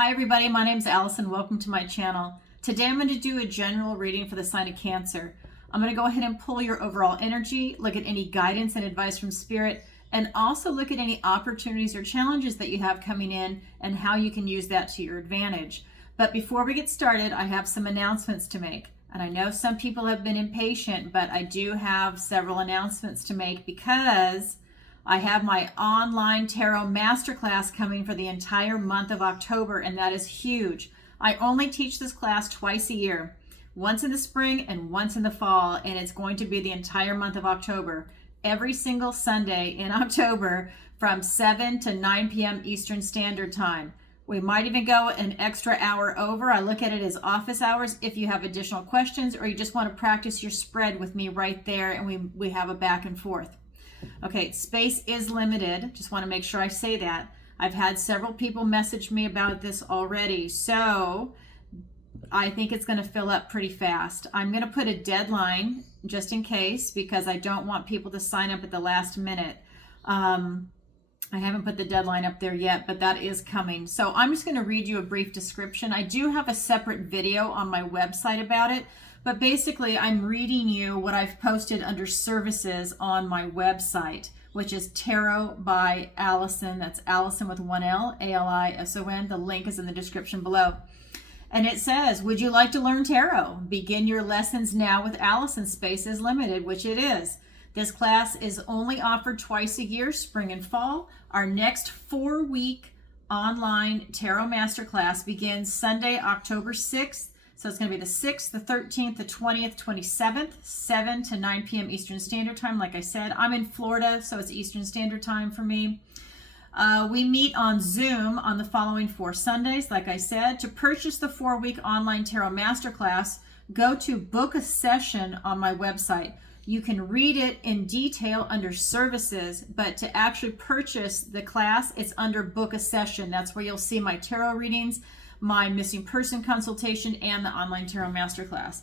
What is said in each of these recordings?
Hi everybody, my name is Alison. Welcome to my channel. Today I'm going to do a general reading for the sign of Cancer. I'm going to go ahead and pull your overall energy, look at any guidance and advice from Spirit, and also look at any opportunities or challenges that you have coming in and how you can use that to your advantage. But before we get started, I have some announcements to make. And I know some people have been impatient, but I do have several announcements to make because I have my online tarot masterclass coming for the entire month of October, and that is huge. I only teach this class twice a year, once in the spring and once in the fall, and it's going to be the entire month of October. Every single Sunday in October from 7 to 9 p.m. Eastern Standard Time. We might even go an extra hour over. I look at it as office hours if you have additional questions or you just want to practice your spread with me right there, and we have a back and forth. Okay, space is limited. Just want to make sure I say that. I've had several people message me about this already, so I think it's going to fill up pretty fast. I'm going to put a deadline just in case because I don't want people to sign up at the last minute. I haven't put the deadline up there yet, but that is coming. So I'm just going to read you a brief description. I do have a separate video on my website about it, but basically I'm reading you what I've posted under services on my website, which is Tarot by Alison. That's Alison with one L, A-L-I-S-O-N. The link is in the description below. And it says, would you like to learn tarot? Begin your lessons now with Alison. Space is limited, which it is. This class is only offered twice a year, spring and fall. Our next 4-week online tarot masterclass begins Sunday, October 6th. So it's going to be the 6th, the 13th, the 20th, 27th, 7 to 9 p.m. Eastern Standard Time. Like I said, I'm in Florida, so it's Eastern Standard Time for me. We meet on Zoom on the following 4 Sundays. Like I said, to purchase the 4-week online tarot masterclass, go to book a session on my website. You can read it in detail under services, but to actually purchase the class, it's under book a session. That's where you'll see my tarot readings, my missing person consultation, and the online tarot masterclass.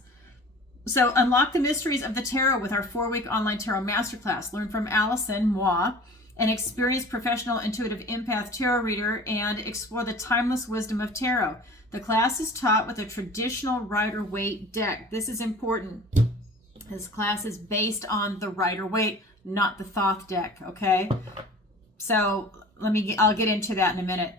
So unlock the mysteries of the tarot with our 4-week online tarot masterclass. Learn from Alison, moi, an experienced professional intuitive empath tarot reader, and explore the timeless wisdom of tarot. The class is taught with a traditional Rider-Waite deck. This is important. This class is based on the Rider-Waite, not the Thoth deck, okay? So I'll get into that in a minute.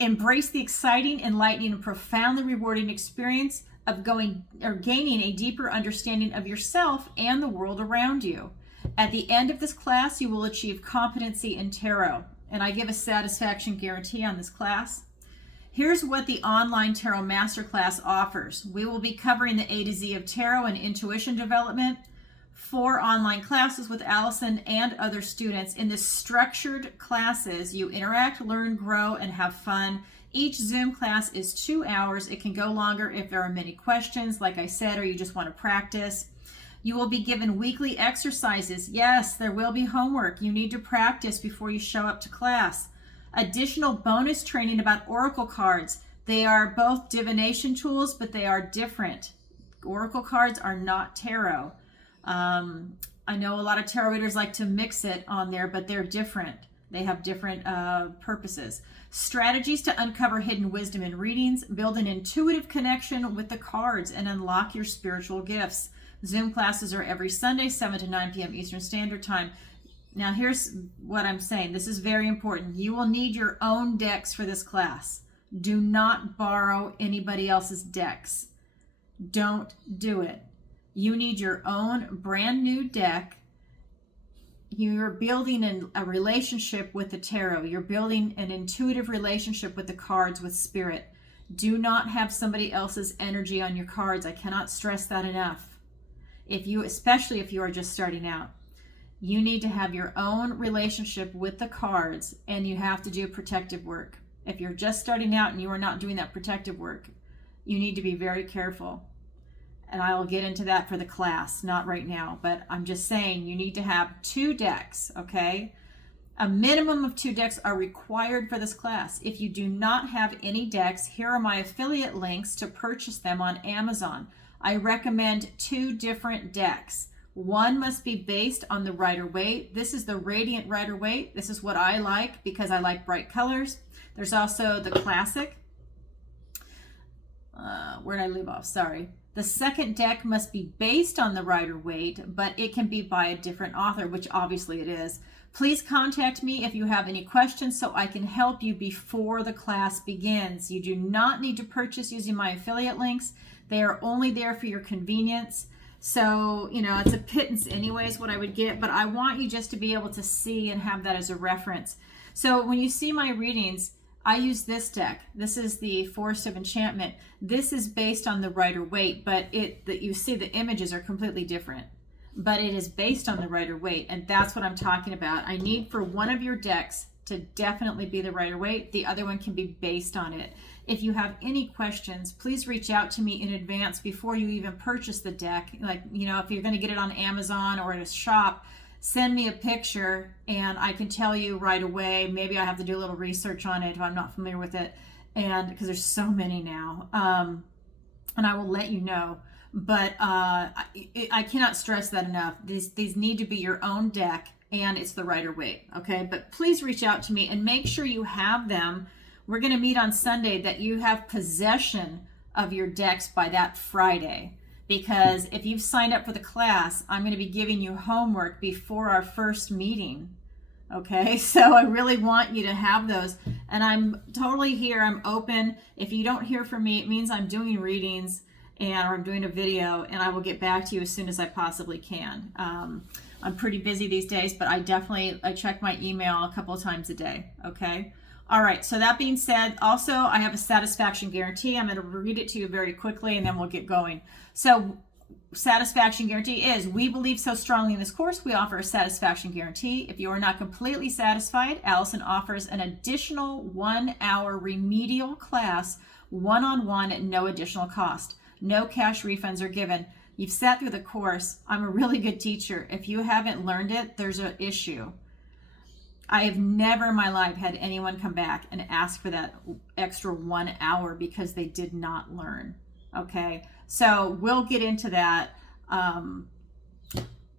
Embrace the exciting, enlightening, and profoundly rewarding experience of gaining a deeper understanding of yourself and the world around you. At the end of this class, you will achieve competency in tarot, and I give a satisfaction guarantee on this class. Here's what the online tarot masterclass offers. We will be covering the A to Z of tarot and intuition development, 4 online classes with Alison and other students. In the structured classes, you interact, learn, grow, and have fun. Each Zoom class is 2 hours. It can go longer if there are many questions, like I said, or you just want to practice. You will be given weekly exercises. Yes, there will be homework. You need to practice before you show up to class. Additional bonus training about oracle cards. They are both divination tools, but they are different. Oracle cards are not tarot. I know a lot of tarot readers like to mix it on there, but they're different. They have different purposes. Strategies to uncover hidden wisdom in readings, build an intuitive connection with the cards, and unlock your spiritual gifts. Zoom classes are every Sunday, 7 to 9 p.m. Eastern Standard Time. Now here's what I'm saying. This is very important. You will need your own decks for this class. Do not borrow anybody else's decks. Don't do it. You need your own brand new deck. You're building a relationship with the tarot. You're building an intuitive relationship with the cards, with spirit. Do not have somebody else's energy on your cards. I cannot stress that enough. Especially if you are just starting out. You need to have your own relationship with the cards, and you have to do protective work. If you're just starting out and you are not doing that protective work, you need to be very careful. And I will get into that for the class, not right now, but I'm just saying you need to have 2 decks, okay? A minimum of 2 decks are required for this class. If you do not have any decks, here are my affiliate links to purchase them on Amazon. I recommend 2 different decks. One must be based on the Rider-Waite. This is the Radiant Rider-Waite. This is what I like because I like bright colors. There's also the Classic. where did I leave off? Sorry. The second deck must be based on the rider weight, but it can be by a different author, which obviously it is. Please contact me if you have any questions so I can help you before the class begins. You do not need to purchase using my affiliate links. They are only there for your convenience. So, you know, it's a pittance anyways what I would get, but I want you just to be able to see and have that as a reference. So when you see my readings, I use this deck. This is the Forest of Enchantment. This is based on the rider weight, but you see the images are completely different. But it is based on the rider weight, and that's what I'm talking about. I need for one of your decks to definitely be the rider weight. The other one can be based on it. If you have any questions, please reach out to me in advance before you even purchase the deck. Like, you know, if you're going to get it on Amazon or at a shop, send me a picture and I can tell you right away. Maybe I have to do a little research on it if I'm not familiar with it, and because there's so many now, and I will let you know. But I cannot stress that enough. These need to be your own deck, and it's the rider weight, okay? But please reach out to me and make sure you have them. We're going to meet on Sunday, that you have possession of your decks by that Friday. Because if you've signed up for the class, I'm going to be giving you homework before our first meeting. Okay, so I really want you to have those. And I'm totally here. I'm open. If you don't hear from me, it means I'm doing readings or I'm doing a video, and I will get back to you as soon as I possibly can. I'm pretty busy these days, but I check my email a couple of times a day. Okay. All right, so that being said, also I have a satisfaction guarantee. I'm going to read it to you very quickly and then we'll get going. So satisfaction guarantee is, we believe so strongly in this course, we offer a satisfaction guarantee. If you are not completely satisfied, Alison offers an additional 1-hour remedial class, one-on-one at no additional cost. No cash refunds are given. You've sat through the course. I'm a really good teacher. If you haven't learned it, there's an issue. I have never in my life had anyone come back and ask for that extra 1 hour because they did not learn. Okay, so we'll get into that.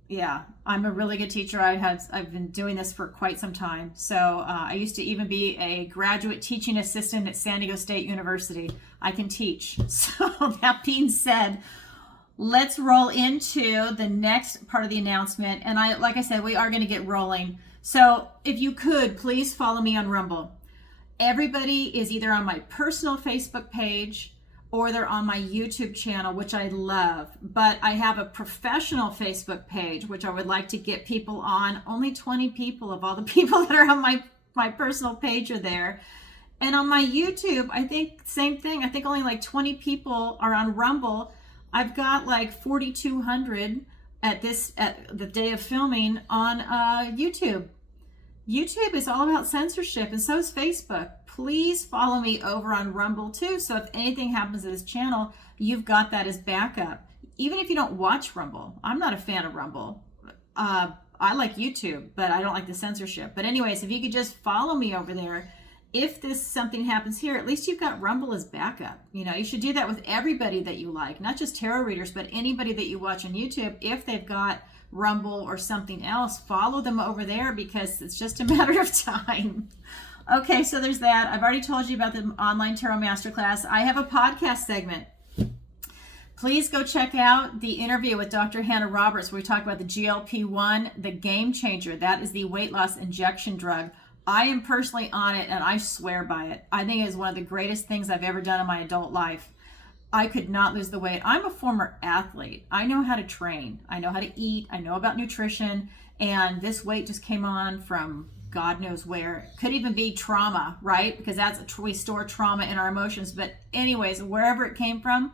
Yeah, I'm a really good teacher. I've been doing this for quite some time. So I used to even be a graduate teaching assistant at San Diego State University. I can teach. So that being said, let's roll into the next part of the announcement. And like I said, we are going to get rolling. So if you could, please follow me on Rumble. Everybody is either on my personal Facebook page or they're on my YouTube channel, which I love. But I have a professional Facebook page, which I would like to get people on. Only 20 people of all the people that are on my personal page are there. And on my YouTube, I think same thing. I think only like 20 people are on Rumble. I've got like 4,200 at the day of filming on YouTube. YouTube is all about censorship, and so is Facebook. Please follow me over on Rumble too, so if anything happens to this channel, you've got that as backup. Even if you don't watch Rumble, I'm not a fan of Rumble. I like YouTube, but I don't like the censorship. But anyways, if you could just follow me over there, if something happens here, at least you've got Rumble as backup. You know, you should do that with everybody that you like, not just tarot readers, but anybody that you watch on YouTube. If they've got Rumble or something else, follow them over there, because it's just a matter of time. Okay, so there's that. I've already told you about the online tarot masterclass. I have a podcast segment. Please go check out the interview with Dr. Hannah Roberts, where we talk about the GLP-1, the game changer. That is the weight loss injection drug. I am personally on it, and I swear by it. I think it is one of the greatest things I've ever done in my adult life. I could not lose the weight. I'm a former athlete. I know how to train. I know how to eat. I know about nutrition. And this weight just came on from God knows where. Could even be trauma, right? Because we store trauma in our emotions. But anyways, wherever it came from,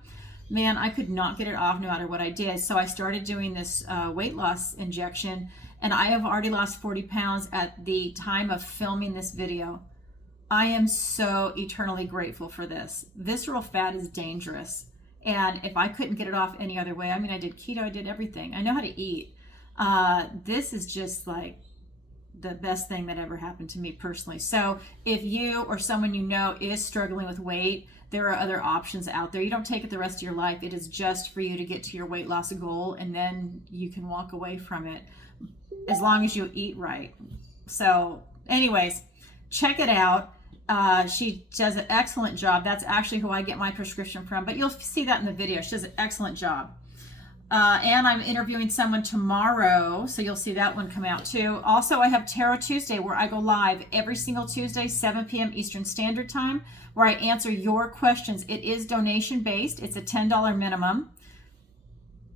man, I could not get it off no matter what I did. So I started doing this weight loss injection. And I have already lost 40 pounds at the time of filming this video. I am so eternally grateful for this. Visceral fat is dangerous. And if I couldn't get it off any other way, I mean, I did keto, I did everything. I know how to eat. This is just like the best thing that ever happened to me personally. So if you or someone you know is struggling with weight, there are other options out there. You don't take it the rest of your life. It is just for you to get to your weight loss goal, and then you can walk away from it as long as you eat right. So anyways, check it out. She does an excellent job. That's actually who I get my prescription from, but you'll see that in the video. She does an excellent job. And I'm interviewing someone tomorrow, so you'll see that one come out too. Also, I have Tarot Tuesday, where I go live every single Tuesday, 7 p.m. Eastern Standard Time, where I answer your questions. It is donation-based. It's a $10 minimum.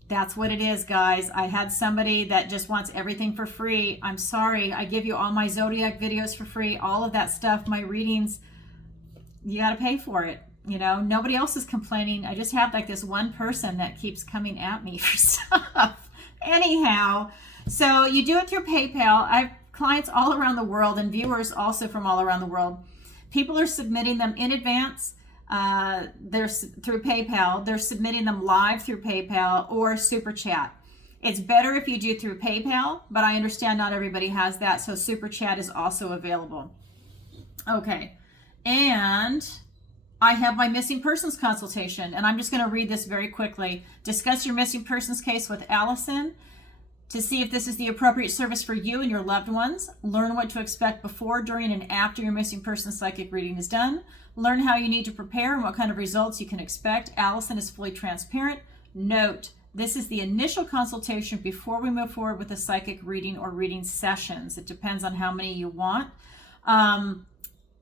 That's what it is, guys. I had somebody that just wants everything for free. I'm sorry. I give you all my Zodiac videos for free, all of that stuff, my readings. You got to pay for it. You know, nobody else is complaining. I just have like this one person that keeps coming at me for stuff. Anyhow, so you do it through PayPal. I have clients all around the world and viewers also from all around the world. People are submitting them in advance. They're through PayPal. They're submitting them live through PayPal or Super Chat. It's better if you do through PayPal, but I understand not everybody has that, so Super Chat is also available. Okay, and I have my missing persons consultation, and I'm just going to read this very quickly. Discuss your missing persons case with Alison to see if this is the appropriate service for you and your loved ones. Learn what to expect before, during, and after your missing persons psychic reading is done. Learn how you need to prepare and what kind of results you can expect. Alison is fully transparent. Note, this is the initial consultation before we move forward with a psychic reading or reading sessions. It depends on how many you want.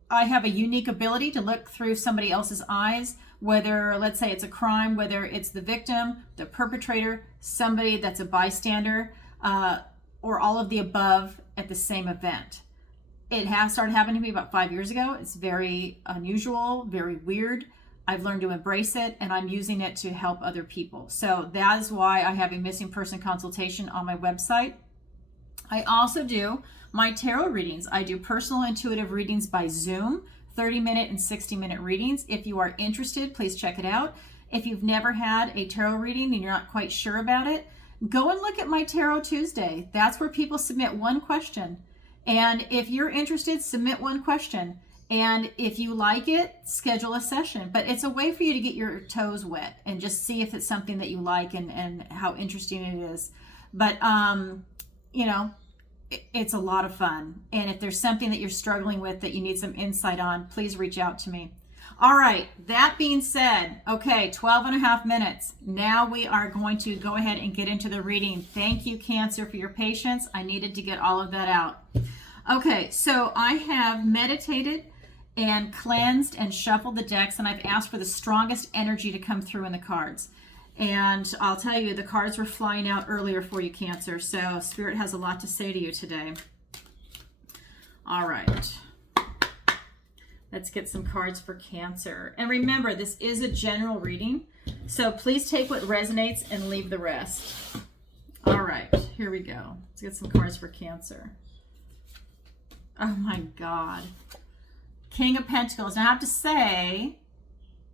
I have a unique ability to look through somebody else's eyes, whether, let's say it's a crime, whether it's the victim, the perpetrator, somebody that's a bystander, or all of the above at the same event. It has started happening to me about 5 years ago. It's very unusual, very weird. I've learned to embrace it, and I'm using it to help other people. So that is why I have a missing person consultation on my website. I also do my tarot readings. I do personal intuitive readings by Zoom, 30-minute and 60-minute readings. If you are interested, please check it out. If you've never had a tarot reading and you're not quite sure about it, go and look at my Tarot Tuesday. That's where people submit one question. And if you're interested, submit one question. And if you like it, schedule a session. But it's a way for you to get your toes wet and just see if it's something that you like and how interesting it is. But, you know, it's a lot of fun. And if there's something that you're struggling with that you need some insight on, please reach out to me. All right, that being said, okay, 12 and a half minutes. Now we are going to go ahead and get into the reading. Thank you, Cancer, for your patience. I needed to get all of that out. Okay, so I have meditated and cleansed and shuffled the decks, and I've asked for the strongest energy to come through in the cards. And I'll tell you, the cards were flying out earlier for you, Cancer, so Spirit has a lot to say to you today. All right. Let's get some cards for Cancer. And remember, this is a general reading, so please take what resonates and leave the rest. All right, here we go. Let's get some cards for Cancer. Oh my God. King of Pentacles. Now I have to say,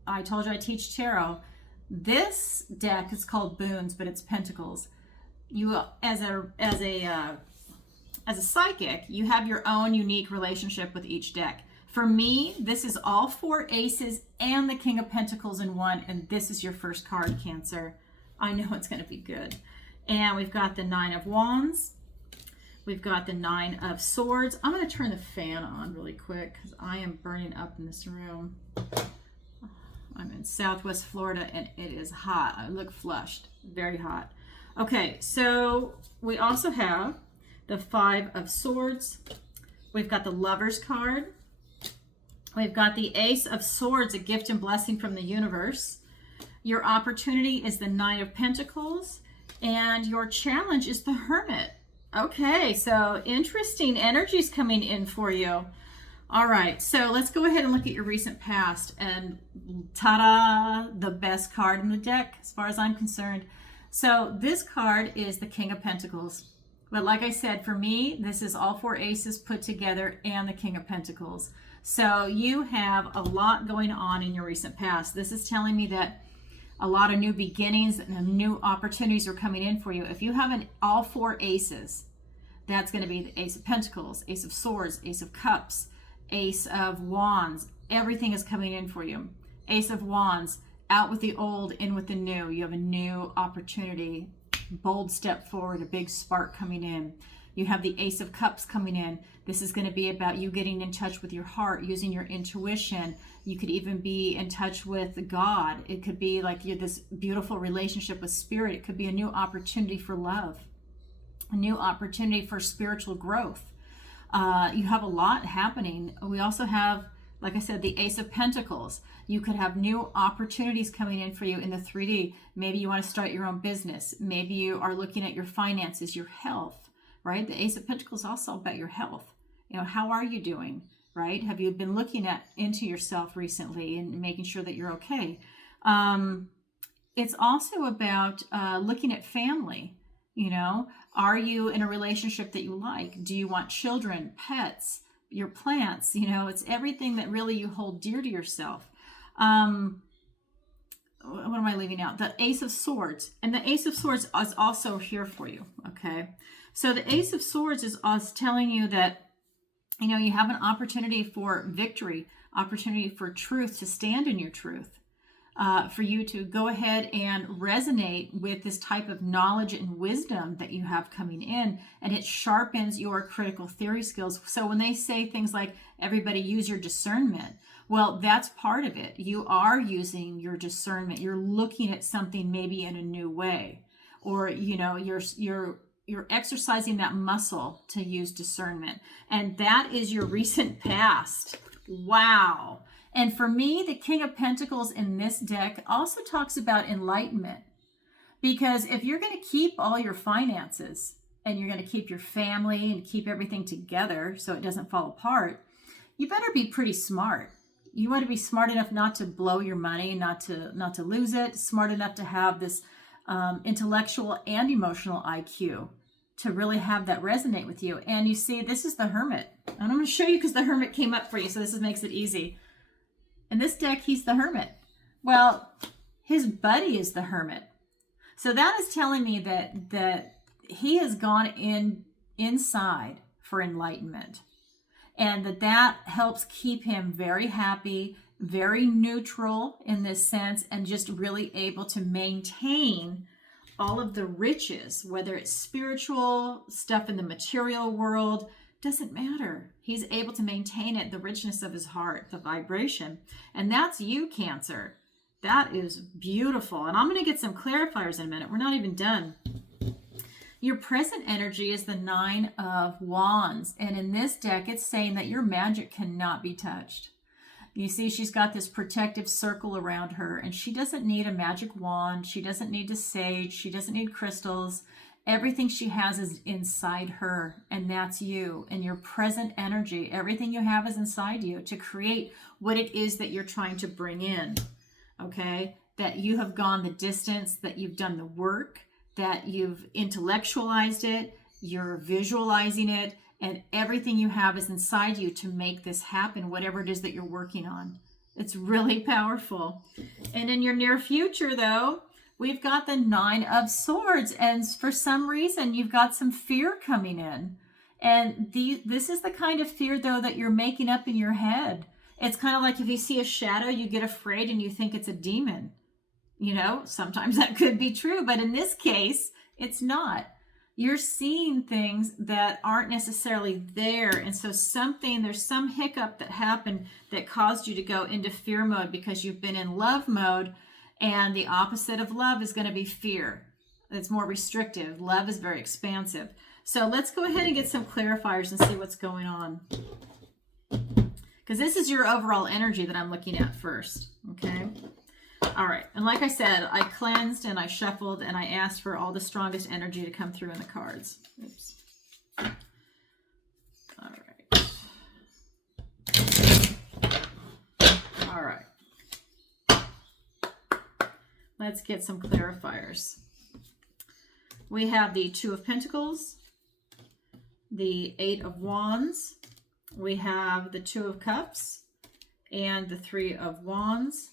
I told you I teach tarot. This deck is called Boons, but it's Pentacles. You, as a psychic, you have your own unique relationship with each deck. For me, this is all 4 aces and the King of Pentacles in one, and this is your first card, Cancer. I know it's going to be good. And we've got the 9 of Wands. We've got the 9 of Swords. I'm going to turn the fan on really quick because I am burning up in this room. I'm in Southwest Florida and it is hot. I look flushed. Very hot. Okay, so we also have the 5 of Swords. We've got the Lovers card. We've got the Ace of Swords, a gift and blessing from the universe. Your opportunity is the 9 of Pentacles. And your challenge is the Hermit. Okay, so interesting energies coming in for you. All right, so let's go ahead and look at your recent past. And ta-da, the best card in the deck as far as I'm concerned. So this card is the King of Pentacles. But like I said, for me, this is all 4 aces put together and the King of Pentacles. So you have a lot going on in your recent past. This is telling me that a lot of new beginnings and new opportunities are coming in for you. If you have all 4 aces, that's going to be the Ace of Pentacles, Ace of Swords, Ace of Cups, Ace of Wands. Everything is coming in for you. Ace of Wands, out with the old, in with the new. You have a new opportunity, bold step forward, a big spark coming in. You have the Ace of Cups coming in. This is going to be about you getting in touch with your heart, using your intuition. You could even be in touch with God. It could be like you this beautiful relationship with spirit. It could be a new opportunity for love, a new opportunity for spiritual growth. You have a lot happening. We also have, like I said, the Ace of Pentacles. You could have new opportunities coming in for you in the 3D. Maybe you want to start your own business. Maybe you are looking at your finances, your health, right? The Ace of Pentacles is also about your health. How are you doing, right? Have you been looking into yourself recently and making sure that you're okay? It's also about looking at family. Are you in a relationship that you like? Do you want children, pets, your plants? It's everything that really you hold dear to yourself. What am I leaving out? The Ace of Swords. And the Ace of Swords is also here for you, okay? So the Ace of Swords is us telling you that, you have an opportunity for victory, opportunity for truth, to stand in your truth. For you to go ahead and resonate with this type of knowledge and wisdom that you have coming in, and it sharpens your critical theory skills. So when they say things like, everybody use your discernment, well, that's part of it. You are using your discernment. You're looking at something maybe in a new way, or, you're exercising that muscle to use discernment. And that is your recent past. Wow. And for me, the King of Pentacles in this deck also talks about enlightenment. Because if you're going to keep all your finances and you're going to keep your family and keep everything together so it doesn't fall apart, you better be pretty smart. You want to be smart enough not to blow your money, not to lose it, smart enough to have this intellectual and emotional IQ to really have that resonate with you. And you see, this is the Hermit. And I'm going to show you because the Hermit came up for you, so this makes it easy. In this deck, he's the Hermit. Well, his buddy is the Hermit. So that is telling me that he has gone inside for enlightenment. And that helps keep him very happy, very neutral in this sense, and just really able to maintain all of the riches, whether it's spiritual stuff in the material world, doesn't matter. He's able to maintain it, the richness of his heart, the vibration. And that's you, Cancer. That is beautiful. And I'm going to get some clarifiers in a minute. We're not even done. Your present energy is the Nine of Wands. And in this deck, it's saying that your magic cannot be touched. You see, she's got this protective circle around her, and she doesn't need a magic wand. She doesn't need to sage. She doesn't need crystals. Everything she has is inside her, and that's you and your present energy. Everything you have is inside you to create what it is that you're trying to bring in, okay? That you have gone the distance, that you've done the work, that you've intellectualized it, you're visualizing it, and everything you have is inside you to make this happen, whatever it is that you're working on. It's really powerful. And in your near future, though, we've got the Nine of Swords, and for some reason, you've got some fear coming in. And this is the kind of fear, though, that you're making up in your head. It's kind of like if you see a shadow, you get afraid and you think it's a demon. Sometimes that could be true, but in this case, it's not. You're seeing things that aren't necessarily there. And so there's some hiccup that happened that caused you to go into fear mode because you've been in love mode. And the opposite of love is going to be fear. It's more restrictive. Love is very expansive. So let's go ahead and get some clarifiers and see what's going on. Because this is your overall energy that I'm looking at first. Okay. All right. And like I said, I cleansed and I shuffled and I asked for all the strongest energy to come through in the cards. Oops. All right. All right. Let's get some clarifiers. We have the Two of Pentacles, the Eight of Wands, we have the Two of Cups, and the Three of Wands.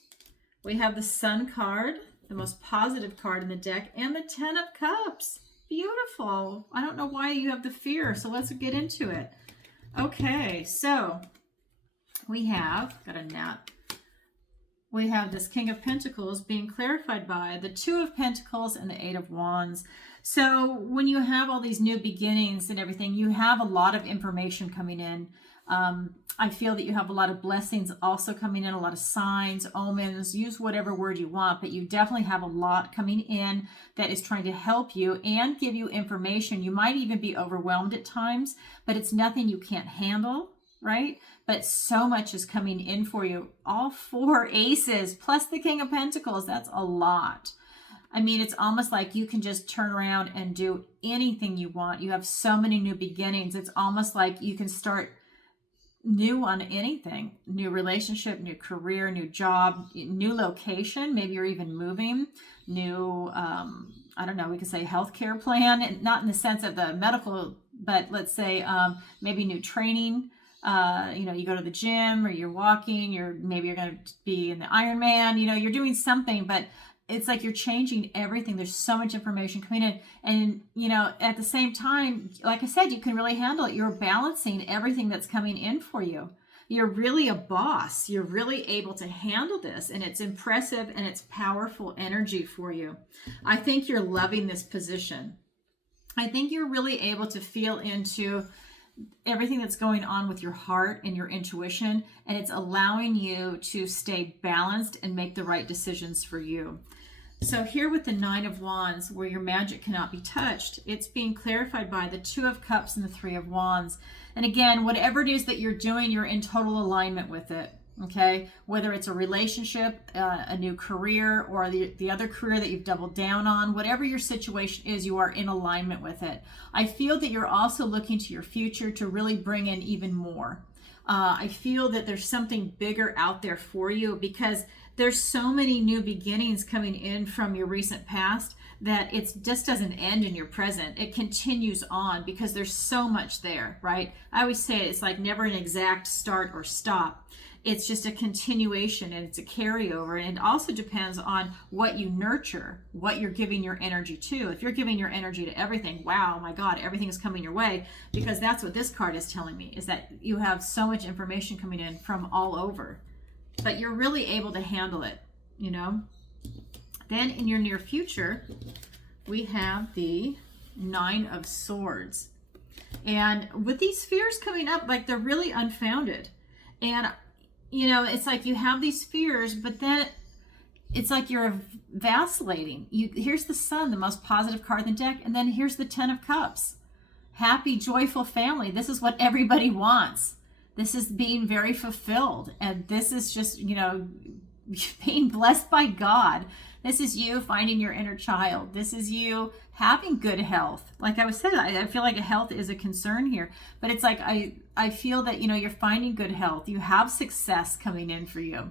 We have the Sun card, the most positive card in the deck, and the Ten of Cups. Beautiful. I don't know why you have the fear, so let's get into it. Okay, so we have, got a gnat. we have this King of Pentacles being clarified by the Two of Pentacles and the Eight of Wands. So when you have all these new beginnings and everything, you have a lot of information coming in. I feel that you have a lot of blessings also coming in, a lot of signs, omens, use whatever word you want, but you definitely have a lot coming in that is trying to help you and give you information. You might even be overwhelmed at times, but it's nothing you can't handle, right? But so much is coming in for you. All four aces plus the King of Pentacles, that's a lot. I mean, it's almost like you can just turn around and do anything you want. You have so many new beginnings. It's almost like you can start new on anything, new relationship, new career, new job, new location. Maybe you're even moving, new, I don't know, we could say healthcare plan, and not in the sense of the medical, but let's say maybe new training. You go to the gym or you're walking, maybe you're going to be in the Ironman, you're doing something, but it's like you're changing everything. There's so much information coming in. And, at the same time, like I said, you can really handle it. You're balancing everything that's coming in for you. You're really a boss. You're really able to handle this. And it's impressive and it's powerful energy for you. I think you're loving this position. I think you're really able to feel into everything that's going on with your heart and your intuition. And it's allowing you to stay balanced and make the right decisions for you. So here with the Nine of Wands, where your magic cannot be touched, it's being clarified by the Two of Cups and the Three of Wands. And again, whatever it is that you're doing, you're in total alignment with it. Okay, whether it's a relationship, a new career, or the other career that you've doubled down on, whatever your situation is, you are in alignment with it. I feel that you're also looking to your future to really bring in even more. I feel that there's something bigger out there for you because there's so many new beginnings coming in from your recent past that it just doesn't end in your present. It continues on because there's so much there, right? I always say it's like never an exact start or stop. It's just a continuation and it's a carryover. And it also depends on what you nurture, what you're giving your energy to. If you're giving your energy to everything, wow, my God, everything is coming your way, because that's what this card is telling me, is that you have so much information coming in from all over, but you're really able to handle it, Then in your near future, we have the Nine of Swords. And with these fears coming up, like they're really unfounded. And it's like you have these fears, but then it's like you're vacillating. Here's the Sun, the most positive card in the deck, and then here's the Ten of Cups. Happy, joyful family. This is what everybody wants. This is being very fulfilled, and this is just, being blessed by God. This is you finding your inner child. This is you having good health. Like I was saying, I feel like health is a concern here, but it's like I feel that, you're finding good health. You have success coming in for you.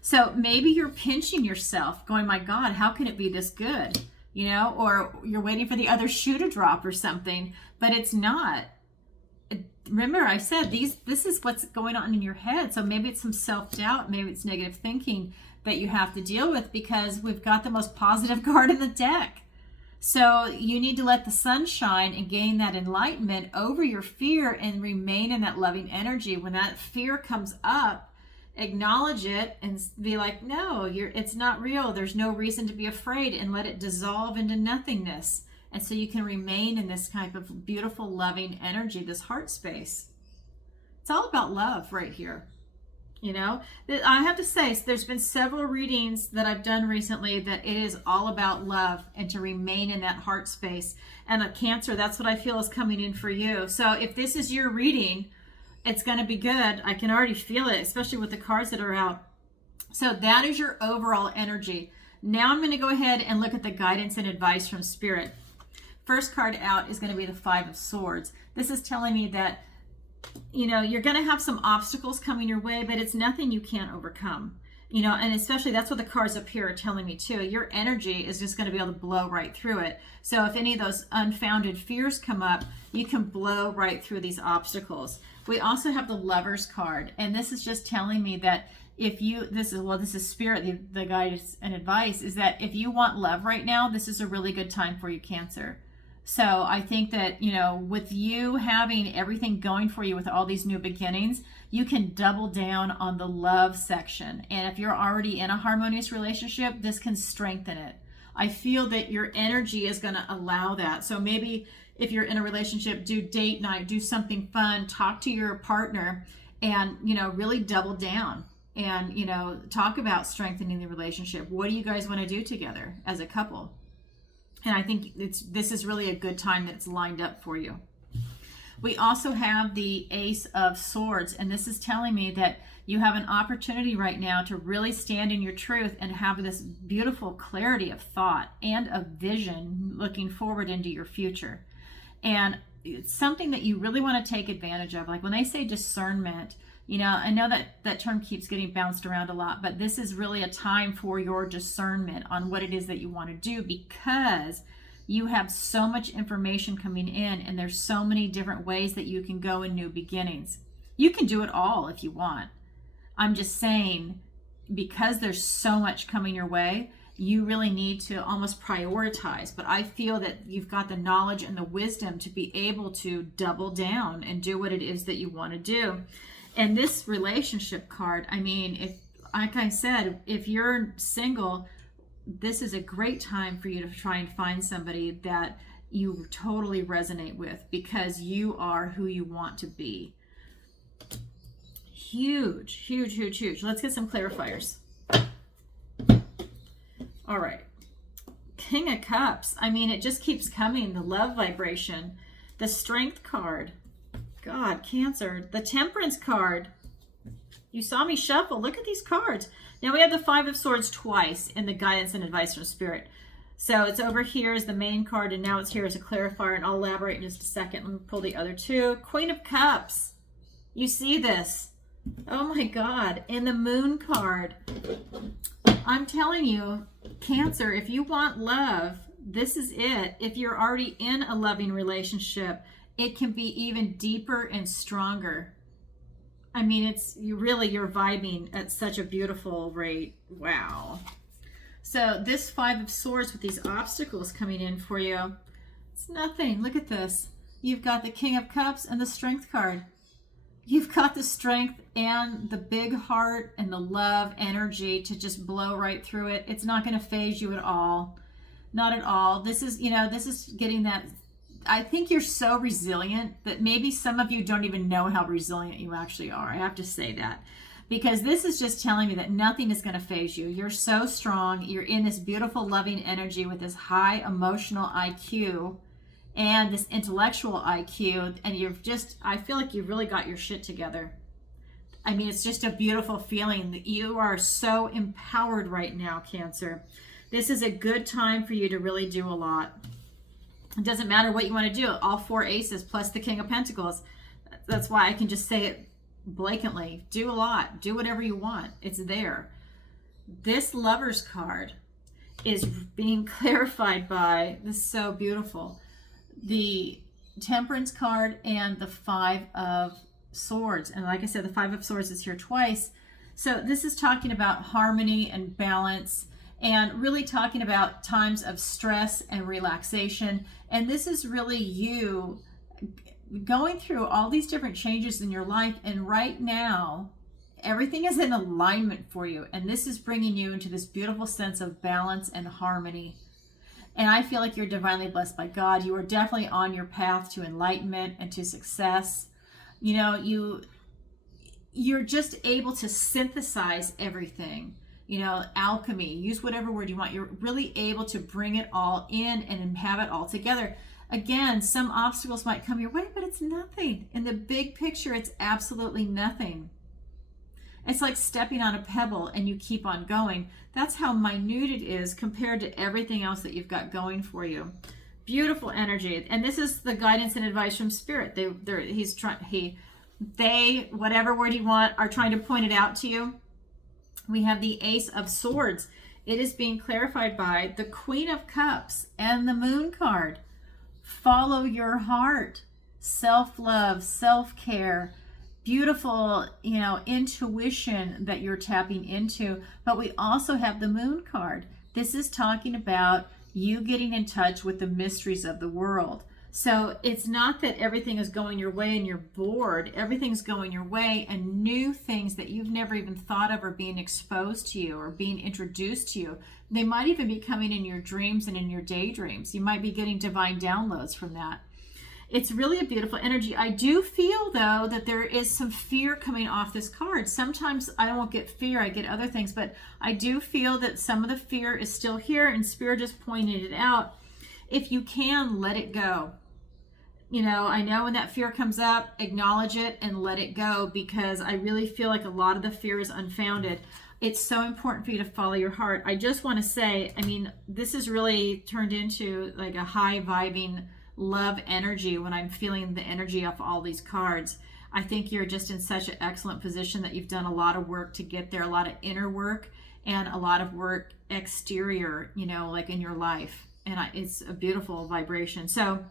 So maybe you're pinching yourself going, my God, how can it be this good? Or you're waiting for the other shoe to drop or something, but it's not. Remember, I said this is what's going on in your head. So maybe it's some self-doubt, maybe it's negative thinking that you have to deal with, because we've got the most positive card in the deck. So you need to let the sun shine and gain that enlightenment over your fear and remain in that loving energy. When that fear comes up, acknowledge it and be like, no, it's not real. There's no reason to be afraid, and let it dissolve into nothingness. And so you can remain in this type of beautiful, loving energy, this heart space. It's all about love right here. I have to say, there's been several readings that I've done recently that it is all about love and to remain in that heart space. And a Cancer, that's what I feel is coming in for you. So if this is your reading, it's going to be good. I can already feel it, especially with the cards that are out. So that is your overall energy. Now I'm going to go ahead and look at the guidance and advice from Spirit. First card out is going to be the Five of Swords. This is telling me that, you're going to have some obstacles coming your way, but it's nothing you can't overcome. And especially that's what the cards up here are telling me too. Your energy is just going to be able to blow right through it. So if any of those unfounded fears come up, you can blow right through these obstacles. We also have the Lovers card, and this is just telling me that this is Spirit, the guidance and advice is that if you want love right now, this is a really good time for you, Cancer. So I think that, with you having everything going for you with all these new beginnings, you can double down on the love section. And if you're already in a harmonious relationship, this can strengthen it. I feel that your energy is going to allow that. So maybe if you're in a relationship, do date night, do something fun, talk to your partner, and, you know, really double down and, you know, talk about strengthening the relationship. What do you guys want to do together as a couple? And I think this is really a good time that's lined up for you. We also have the Ace of Swords, and this is telling me that you have an opportunity right now to really stand in your truth and have this beautiful clarity of thought and of vision looking forward into your future. And it's something that you really want to take advantage of. Like when they say discernment, you know, I know that term keeps getting bounced around a lot, but this is really a time for your discernment on what it is that you want to do, because you have so much information coming in and there's so many different ways that you can go in new beginnings. You can do it all if you want. I'm just saying, because there's so much coming your way, you really need to almost prioritize. But I feel that you've got the knowledge and the wisdom to be able to double down and do what it is that you want to do. And this relationship card, I mean, if, like I said, if you're single, this is a great time for you to try and find somebody that you totally resonate with, because you are who you want to be. Huge, huge, huge, huge. Let's get some clarifiers. All right. King of Cups. I mean, it just keeps coming. The love vibration. The Strength card. God, Cancer. The Temperance card. You saw me shuffle. Look at these cards. Now we have the Five of Swords twice in the guidance and advice from Spirit. So it's over here as the main card, and now it's here as a clarifier, and I'll elaborate in just a second. Let me pull the other two. Queen of Cups. You see this? Oh my God. And the Moon card. I'm telling you, Cancer, if you want love, this is it. If you're already in a loving relationship, it can be even deeper and stronger. I mean, you're vibing at such a beautiful rate. Wow. So this Five of Swords with these obstacles coming in for you, it's nothing. Look at this. You've got the King of Cups and the Strength card. You've got the strength and the big heart and the love energy to just blow right through it. It's not going to phase you at all. Not at all. This is, you know, this is getting that. I think you're so resilient that maybe some of you don't even know how resilient you actually are. I have to say that, because this is just telling me that nothing is going to phase you. You're so strong. You're in this beautiful, loving energy with this high emotional IQ and this intellectual IQ, and I feel like you've really got your shit together. I mean, it's just a beautiful feeling that you are so empowered right now, Cancer. This is a good time for you to really do a lot. It doesn't matter what you want to do. All four aces plus the King of Pentacles. That's why I can just say it blatantly. Do a lot. Do whatever you want. It's there. This Lover's card is being clarified by, this is so beautiful, the Temperance card and the Five of Swords. And like I said, the Five of Swords is here twice. So this is talking about harmony and balance, and really talking about times of stress and relaxation. And this is really you going through all these different changes in your life. And right now, everything is in alignment for you. And this is bringing you into this beautiful sense of balance and harmony. And I feel like you're divinely blessed by God. You are definitely on your path to enlightenment and to success. You know, you're just able to synthesize everything. You know, alchemy, use whatever word you want. You're really able to bring it all in and have it all together. Again, some obstacles might come your way, but it's nothing. In the big picture, it's absolutely nothing. It's like stepping on a pebble and you keep on going. That's how minute it is compared to everything else that you've got going for you. Beautiful energy. And this is the guidance and advice from Spirit. They, whatever word you want, are trying to point it out to you. We have the Ace of Swords. It is being clarified by the Queen of Cups and the Moon card. Follow your heart. Self-love, self-care, beautiful, you know, intuition that you're tapping into. But we also have the Moon card. This is talking about you getting in touch with the mysteries of the world. So it's not that everything is going your way and you're bored. Everything's going your way, and new things that you've never even thought of are being exposed to you or being introduced to you. They might even be coming in your dreams and in your daydreams. You might be getting divine downloads from that. It's really a beautiful energy. I do feel, though, that there is some fear coming off this card. Sometimes I won't get fear, I get other things, but I do feel that some of the fear is still here, and Spirit just pointed it out. If you can, let it go. You know, I know when that fear comes up, acknowledge it and let it go, because I really feel like a lot of the fear is unfounded. It's so important for you to follow your heart. I just want to say, I mean, this is really turned into like a high vibing love energy when I'm feeling the energy of all these cards. I think you're just in such an excellent position that you've done a lot of work to get there, a lot of inner work and a lot of work exterior, you know, like in your life. And it's a beautiful vibration. So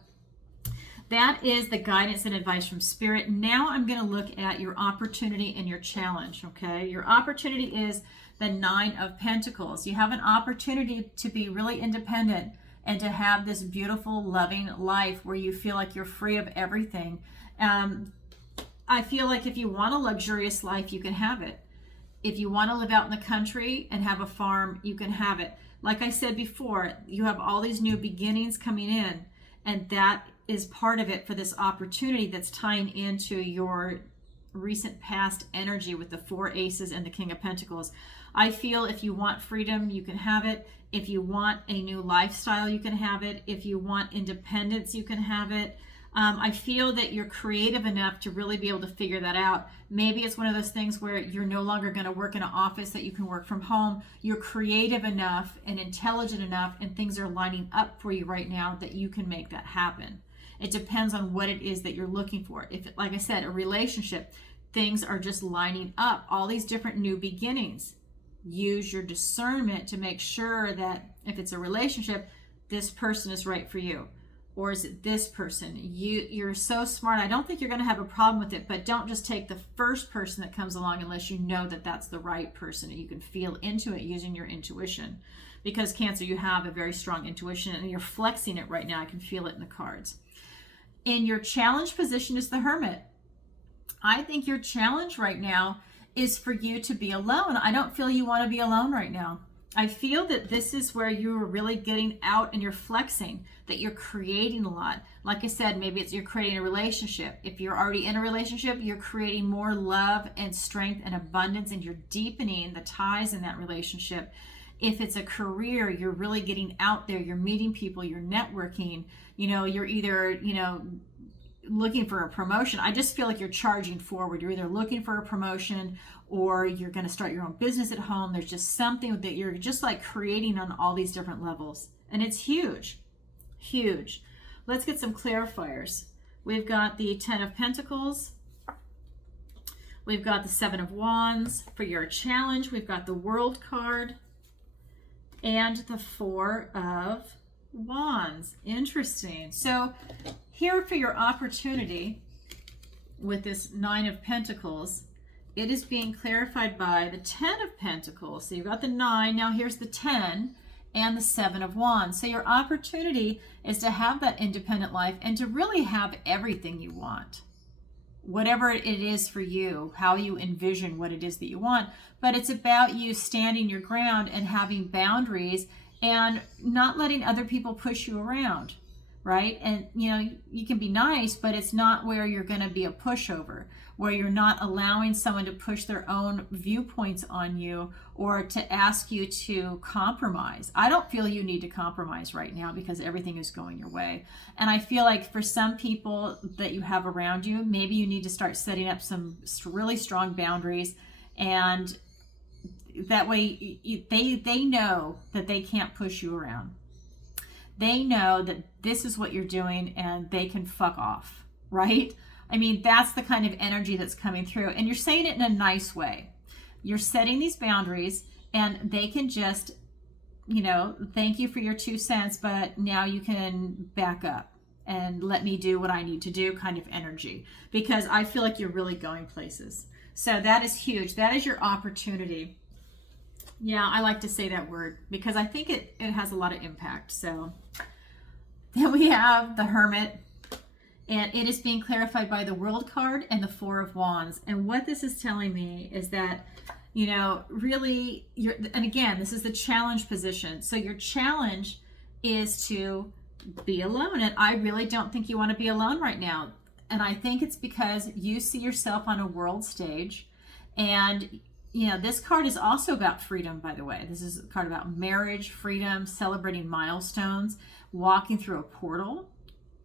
that is the guidance and advice from Spirit. Now I'm going to look at your opportunity and your challenge, okay? Your opportunity is the Nine of Pentacles. You have an opportunity to be really independent and to have this beautiful, loving life where you feel like you're free of everything. I feel like if you want a luxurious life, you can have it. If you want to live out in the country and have a farm, you can have it. Like I said before, you have all these new beginnings coming in, and that is part of it for this opportunity that's tying into your recent past energy with the Four Aces and the King of Pentacles. I feel if you want freedom, you can have it. If you want a new lifestyle, you can have it. If you want independence, you can have it. I feel that you're creative enough to really be able to figure that out. Maybe it's one of those things where you're no longer going to work in an office, that you can work from home. You're creative enough and intelligent enough, and things are lining up for you right now that you can make that happen. It depends on what it is that you're looking for. If, like I said, a relationship, things are just lining up, all these different new beginnings. Use your discernment to make sure that if it's a relationship, this person is right for you. Or is it this person? You're so smart. I don't think you're going to have a problem with it, but don't just take the first person that comes along unless you know that that's the right person and you can feel into it using your intuition. Because Cancer, you have a very strong intuition and you're flexing it right now. I can feel it in the cards. In your challenge position is the Hermit. I think your challenge right now is for you to be alone. I don't feel you want to be alone right now. I feel that this is where you're really getting out and you're flexing, that you're creating a lot. Like I said, maybe it's you're creating a relationship. If you're already in a relationship, you're creating more love and strength and abundance, and you're deepening the ties in that relationship. If it's a career, you're really getting out there, you're meeting people, you're networking, you know, you're either, you know, looking for a promotion. I just feel like you're charging forward. You're either looking for a promotion or you're going to start your own business at home. There's just something that you're just like creating on all these different levels. And it's huge, huge. Let's get some clarifiers. We've got the Ten of Pentacles. We've got the Seven of Wands for your challenge. We've got the World card and the Four of Wands. Interesting. So here for your opportunity with this Nine of Pentacles, it is being clarified by the Ten of Pentacles. So you've got the 9, now here's the 10 and the 7 of Wands. So your opportunity is to have that independent life and to really have everything you want. Whatever it is for you, how you envision what it is that you want. But it's about you standing your ground and having boundaries and not letting other people push you around, right? And, you know, you can be nice, but it's not where you're going to be a pushover, where you're not allowing someone to push their own viewpoints on you or to ask you to compromise. I don't feel you need to compromise right now because everything is going your way. And I feel like for some people that you have around you, maybe you need to start setting up some really strong boundaries, and that way they know that they can't push you around. They know that this is what you're doing and they can fuck off, right? I mean, that's the kind of energy that's coming through, and you're saying it in a nice way. You're setting these boundaries and they can just, you know, thank you for your 2 cents, but now you can back up and let me do what I need to do kind of energy, because I feel like you're really going places. So that is huge. That is your opportunity. Yeah, I like to say that word because I think it has a lot of impact. So then we have the Hermit. And it is being clarified by the World card and the Four of Wands. And what this is telling me is that, you know, really, and again, this is the challenge position. So your challenge is to be alone. And I really don't think you want to be alone right now. And I think it's because you see yourself on a world stage. And, you know, this card is also about freedom, by the way. This is a card about marriage, freedom, celebrating milestones, walking through a portal.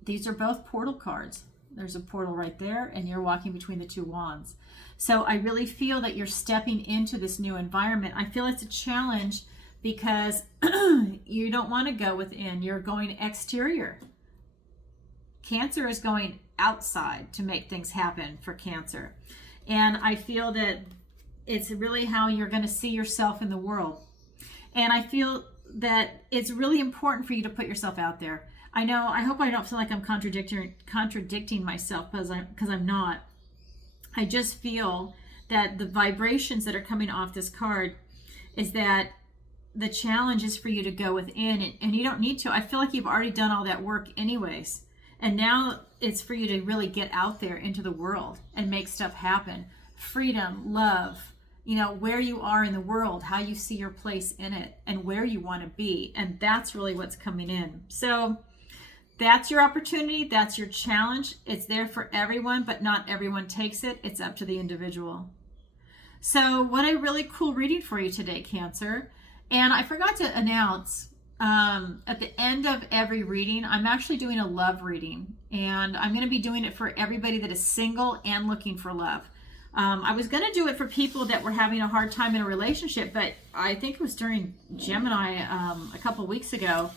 These are both portal cards. There's a portal right there, and you're walking between the two wands. So I really feel that you're stepping into this new environment. I feel it's a challenge because you don't want to go within. You're going exterior. Cancer is going outside to make things happen for Cancer. And I feel that it's really how you're going to see yourself in the world. And I feel that it's really important for you to put yourself out there. I know, I hope I don't feel like I'm contradicting myself, because I'm not. I just feel that the vibrations that are coming off this card is that the challenge is for you to go within, and you don't need to. I feel like you've already done all that work anyways. And now it's for you to really get out there into the world and make stuff happen. Freedom, love, you know, where you are in the world, how you see your place in it, and where you want to be. And that's really what's coming in. So that's your opportunity. That's your challenge. It's there for everyone, but not everyone takes it. It's up to the individual. So what a really cool reading for you today, Cancer. And I forgot to announce, at the end of every reading, I'm actually doing a love reading. And I'm going to be doing it for everybody that is single and looking for love. I was going to do it for people that were having a hard time in a relationship, but I think it was during Gemini a couple weeks ago.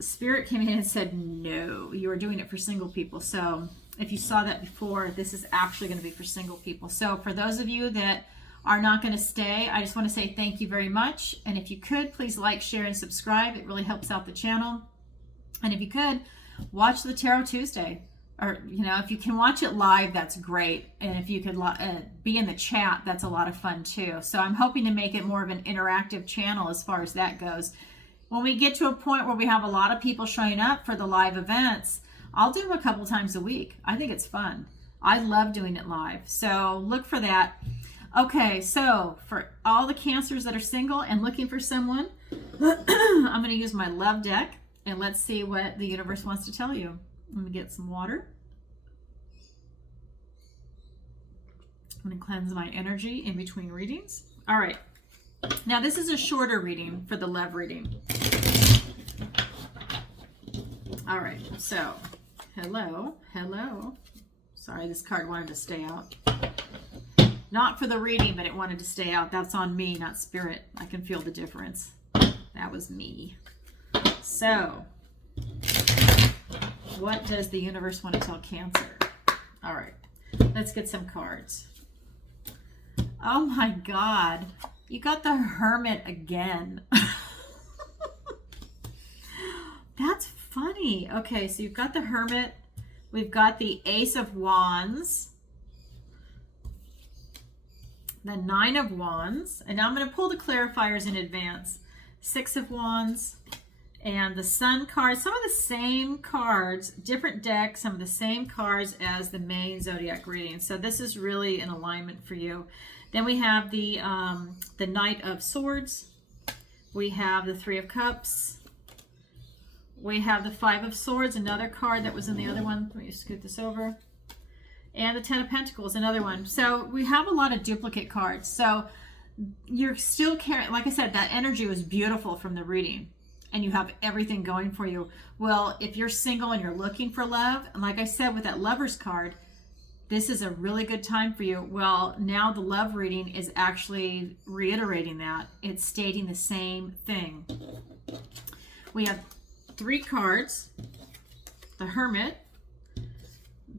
Spirit came in and said, no, you are doing it for single people. So if you saw that before, this is actually going to be for single people. So for those of you that are not going to stay, I just want to say thank you very much. And if you could, please like, share, and subscribe. It really helps out the channel. And if you could, watch the Tarot Tuesday. Or, you know, if you can watch it live, that's great. And if you could be in the chat, that's a lot of fun too. So I'm hoping to make it more of an interactive channel as far as that goes. When we get to a point where we have a lot of people showing up for the live events, I'll do them a couple times a week. I think it's fun. I love doing it live. So look for that. Okay, so for all the Cancers that are single and looking for someone, I'm going to use my love deck, and let's see what the universe wants to tell you. I'm going to get some water. I'm going to cleanse my energy in between readings. All right. Now, this is a shorter reading for the love reading. All right. So, hello. Sorry, this card wanted to stay out. Not for the reading, but it wanted to stay out. That's on me, not Spirit. I can feel the difference. That was me. So, what does the universe want to tell Cancer? All right, let's get some cards. Oh my God, you got the Hermit again. That's funny. Okay, so you've got the Hermit. We've got the Ace of Wands, the Nine of Wands, and now I'm going to pull the clarifiers in advance. Six of Wands, and the Sun card. Some of the same cards, different decks, some of the same cards as the main zodiac reading. So this is really in alignment for you. Then we have the Knight of Swords. We have the Three of Cups. We have the Five of Swords, another card that was in the other one. Let me scoot this over. And the Ten of Pentacles, another one. So we have a lot of duplicate cards. So you're still carrying, like I said, that energy was beautiful from the reading. And you have everything going for you. Well, if you're single and you're looking for love, and like I said with that Lovers card, this is a really good time for you. Well, now the love reading is actually reiterating that. It's stating the same thing. We have three cards: the Hermit,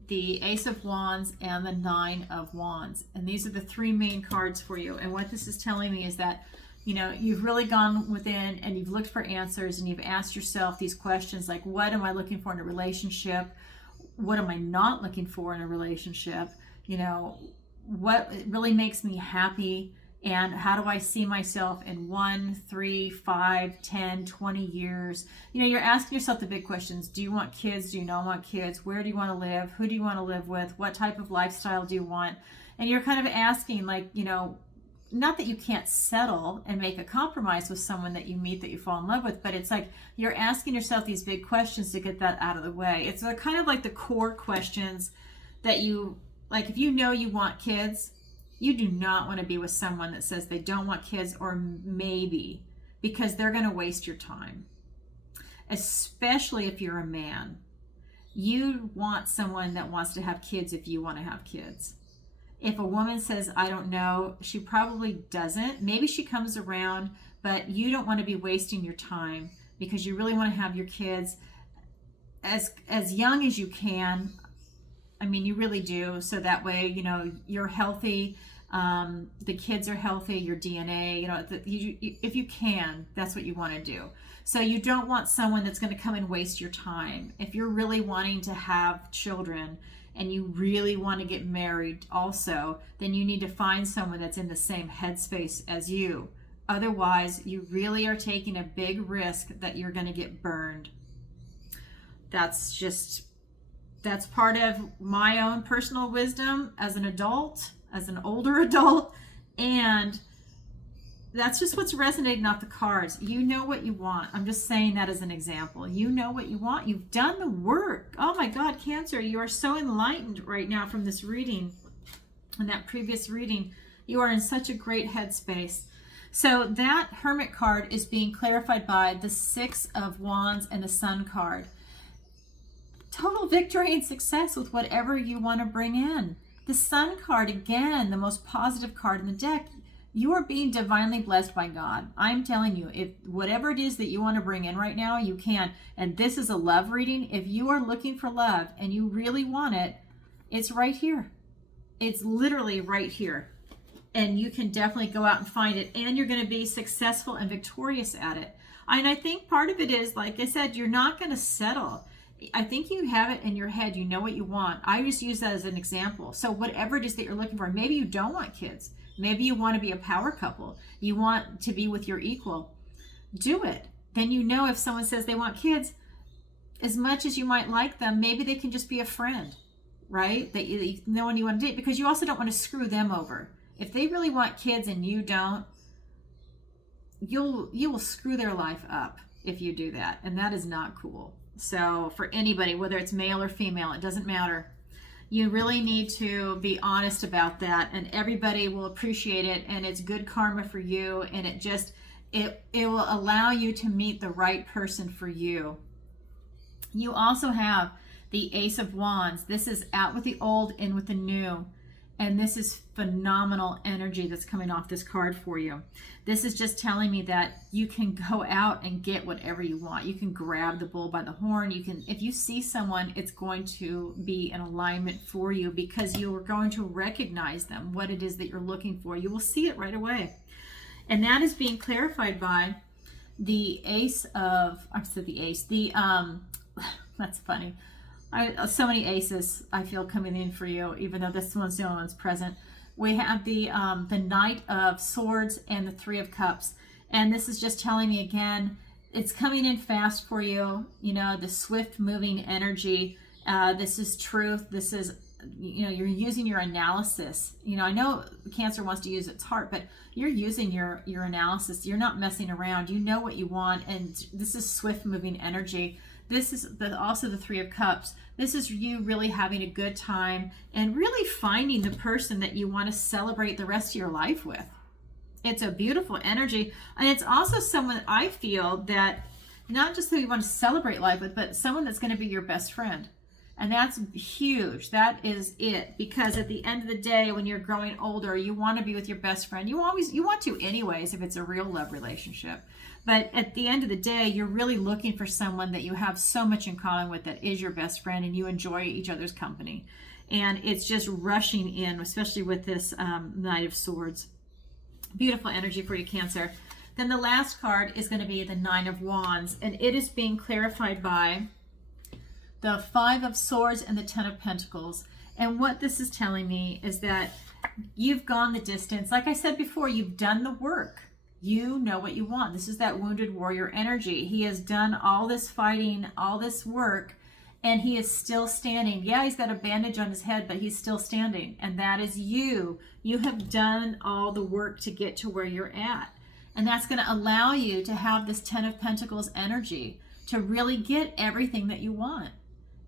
the Ace of Wands, and the Nine of Wands. And these are the three main cards for you. And what this is telling me is that, you know, you've really gone within and you've looked for answers, and you've asked yourself these questions like, what am I looking for in a relationship? What am I not looking for in a relationship? You know, what really makes me happy? And how do I see myself in 1, 3, 5, 10, 20 years? You know, you're asking yourself the big questions. Do you want kids? Do you not want kids? Where do you want to live? Who do you want to live with? What type of lifestyle do you want? And you're kind of asking, like, you know, not that you can't settle and make a compromise with someone that you meet that you fall in love with, but it's like you're asking yourself these big questions to get that out of the way. It's kind of like the core questions that you, like, if you know you want kids, you do not want to be with someone that says they don't want kids, or maybe, because they're going to waste your time. Especially if you're a man. You want someone that wants to have kids if you want to have kids. If a woman says, I don't know, she probably doesn't. Maybe she comes around, but you don't want to be wasting your time because you really want to have your kids as young as you can. I mean, you really do. So that way, you know, you're healthy. The kids are healthy, your DNA, you know, if you can, that's what you want to do. So you don't want someone that's going to come and waste your time. If you're really wanting to have children and you really want to get married also, then you need to find someone that's in the same headspace as you. Otherwise, you really are taking a big risk that you're going to get burned. That's part of my own personal wisdom as an adult, as an older adult, and that's just what's resonating off the cards. You know what you want. I'm just saying that as an example. You know what you want. You've done the work. Oh my God, Cancer, you are so enlightened right now from this reading and that previous reading. You are in such a great headspace. So that Hermit card is being clarified by the Six of Wands and the Sun card. Total victory and success with whatever you want to bring in. The Sun card, again, the most positive card in the deck. You are being divinely blessed by God. I'm telling you, if whatever it is that you want to bring in right now, you can. And this is a love reading. If you are looking for love and you really want it, it's right here. It's literally right here. And you can definitely go out and find it. And you're going to be successful and victorious at it. And I think part of it is, like I said, you're not going to settle. I think you have it in your head. You know what you want. I just use that as an example. So whatever it is that you're looking for, maybe you don't want kids. Maybe you want to be a power couple. You want to be with your equal. Do it. Then you know if someone says they want kids, as much as you might like them, maybe they can just be a friend, right? That you know when you want to date, because you also don't want to screw them over. If they really want kids and you don't, you will screw their life up if you do that. And that is not cool. So for anybody, whether it's male or female, it doesn't matter. You really need to be honest about that, and everybody will appreciate it, and it's good karma for you, and it will allow you to meet the right person for you. You also have the Ace of Wands. This is out with the old, in with the new. And this is phenomenal energy that's coming off this card for you. This is just telling me that you can go out and get whatever you want. You can grab the bull by the horn. You can, if you see someone, it's going to be in alignment for you because you are going to recognize them, what it is that you're looking for. You will see it right away. And that is being clarified by the Ace of, I said the Ace, that's funny. So many aces I feel coming in for you, even though this one's the only one's present. We have the Knight of Swords and the Three of Cups, and this is just telling me again, it's coming in fast for you. You know, the swift moving energy. This is truth. This is, you know, you're using your analysis. You know, I know Cancer wants to use its heart, but you're using your analysis. You're not messing around. You know what you want, and this is swift moving energy. This is also the Three of Cups. This is you really having a good time and really finding the person that you want to celebrate the rest of your life with. It's a beautiful energy. And it's also someone, I feel, that not just who you want to celebrate life with, but someone that's going to be your best friend. And that's huge. That is it. Because at the end of the day, when you're growing older, you want to be with your best friend. You want to anyways, if it's a real love relationship. But at the end of the day, you're really looking for someone that you have so much in common with, that is your best friend, and you enjoy each other's company. And it's just rushing in, especially with this Knight of Swords. Beautiful energy for you, Cancer. Then the last card is going to be the Nine of Wands, and it is being clarified by the Five of Swords and the Ten of Pentacles. And what this is telling me is that you've gone the distance. Like I said before, you've done the work. You know what you want. This is that wounded warrior energy. He has done all this fighting, all this work, and he is still standing. Yeah, he's got a bandage on his head, but he's still standing. And that is you. You have done all the work to get to where you're at. And that's going to allow you to have this Ten of Pentacles energy to really get everything that you want.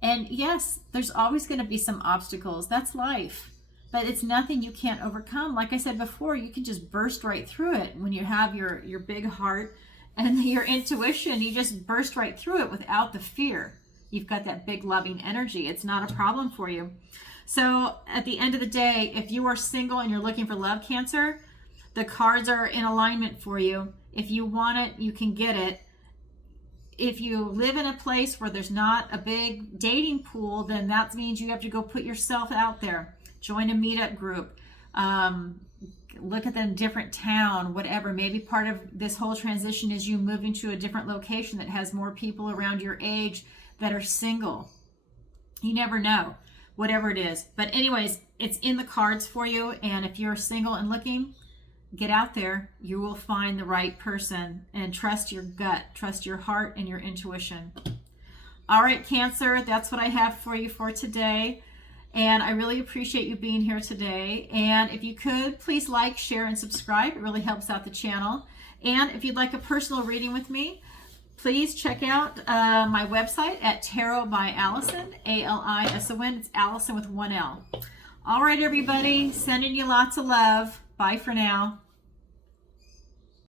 And yes, there's always going to be some obstacles. That's life. But it's nothing you can't overcome. Like I said before, you can just burst right through it. When you have your big heart and your intuition, you just burst right through it without the fear. You've got that big loving energy. It's not a problem for you. So at the end of the day, if you are single and you're looking for love, Cancer, the cards are in alignment for you. If you want it, you can get it. If you live in a place where there's not a big dating pool, then that means you have to go put yourself out there. Join a meetup group. Look at the different town, whatever. Maybe part of this whole transition is you moving to a different location that has more people around your age that are single. You never know, whatever it is. But anyways, it's in the cards for you. And if you're single and looking, get out there. You will find the right person, and trust your gut, trust your heart and your intuition. All right, Cancer, that's what I have for you for today. And I really appreciate you being here today. And if you could, please like, share, and subscribe. It really helps out the channel. And if you'd like a personal reading with me, please check out my website at Tarot by Alison, A-L-I-S-O-N. It's Alison with one L. All right, everybody, sending you lots of love. Bye for now.